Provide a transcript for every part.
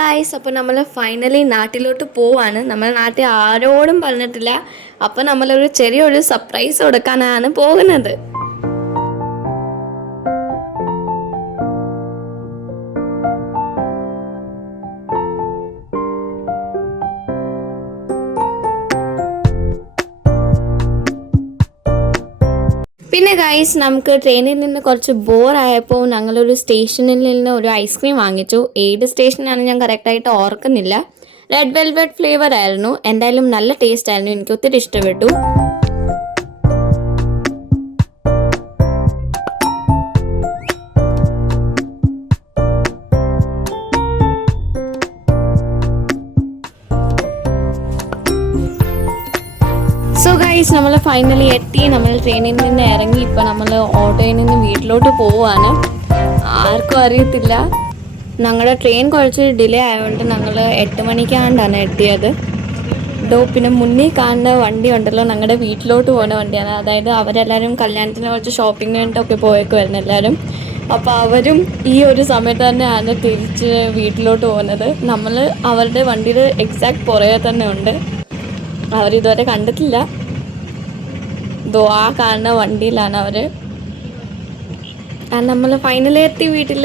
Guys, അപ്പോൾ നമ്മൾ finally നാട്ടിലോട്ട് പോവാണ്. നമ്മൾ നാട്ടിൽ ആരോടും പറഞ്ഞിട്ടില്ല. അപ്പോൾ നമ്മളൊരു ചെറിയൊരു സർപ്രൈസ് കൊടുക്കാനാണ് പോകുന്നത്. പിന്നെ ഗൈസ്, നമുക്ക് ട്രെയിനിൽ നിന്ന് കുറച്ച് ബോറായപ്പോൾ ഞങ്ങളൊരു സ്റ്റേഷനിൽ നിന്ന് ഒരു ഐസ്ക്രീം വാങ്ങിച്ചു. ഏത് സ്റ്റേഷനാണ് ഞാൻ കറക്റ്റായിട്ട് ഓർക്കുന്നില്ല. റെഡ് വെൽവെറ്റ് ഫ്ലേവർ ആയിരുന്നു. എന്തായാലും നല്ല ടേസ്റ്റ് ആയിരുന്നു, എനിക്ക് ഒത്തിരി ഇഷ്ടപ്പെട്ടു. സോ ഗൈസ്, നമ്മൾ ഫൈനലി എത്തി. നമ്മൾ ട്രെയിനിൽ നിന്ന് ഇറങ്ങി ഇപ്പോൾ നമ്മൾ ഓട്ടോയിൽ നിന്ന് വീട്ടിലോട്ട് പോവുകയാണ്. ആർക്കും അറിയത്തില്ല, ഞങ്ങളുടെ ട്രെയിൻ കുറച്ച് ഡിലേ ആയതുകൊണ്ട് ഞങ്ങൾ 8 മണിക്കാണ്ടാണ് എത്തിയത്. പിന്നെ മുന്നിൽ കാണുന്ന വണ്ടി ഉണ്ടല്ലോ, ഞങ്ങളുടെ വീട്ടിലോട്ട് പോകുന്ന വണ്ടിയാണ്. അതായത് അവരെല്ലാവരും കല്യാണത്തിന് കുറച്ച് ഷോപ്പിങ്ങിനായിട്ടൊക്കെ പോയേക്കുമായിരുന്നു എല്ലാവരും. അപ്പോൾ അവരും ഈ ഒരു സമയത്ത് തന്നെയാണ് തിരിച്ച് വീട്ടിലോട്ട് പോകുന്നത്. നമ്മൾ അവരുടെ വണ്ടിയുടെ എക്സാക്ട് പുറകെ തന്നെ ഉണ്ട്. അവരിതുവരെ കണ്ടിട്ടില്ല. ആ കാണുന്ന വണ്ടിയിലാണ് അവർ. നമ്മൾ ഫൈനലി എത്തി വീട്ടിൽ.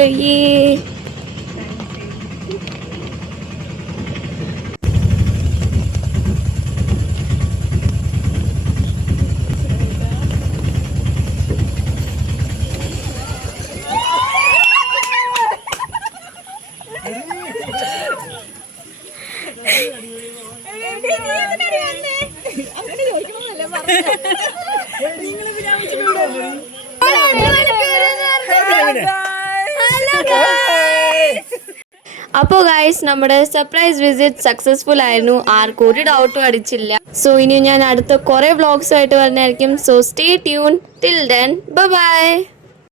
അപ്പോൾ ഗൈസ്, നമ്മുടെ സർപ്രൈസ് വിസിറ്റ് സക്സസ്ഫുൾ ആയിരുന്നു. ആർക്കും ഒരു ഡൗട്ടും അടിച്ചില്ല. സോ ഇനി ഞാൻ അടുത്ത കുറേ വ്ളോഗ്സ് ആയിട്ട് വരുന്നതായിരിക്കും. So stay tune. Till then, bye bye.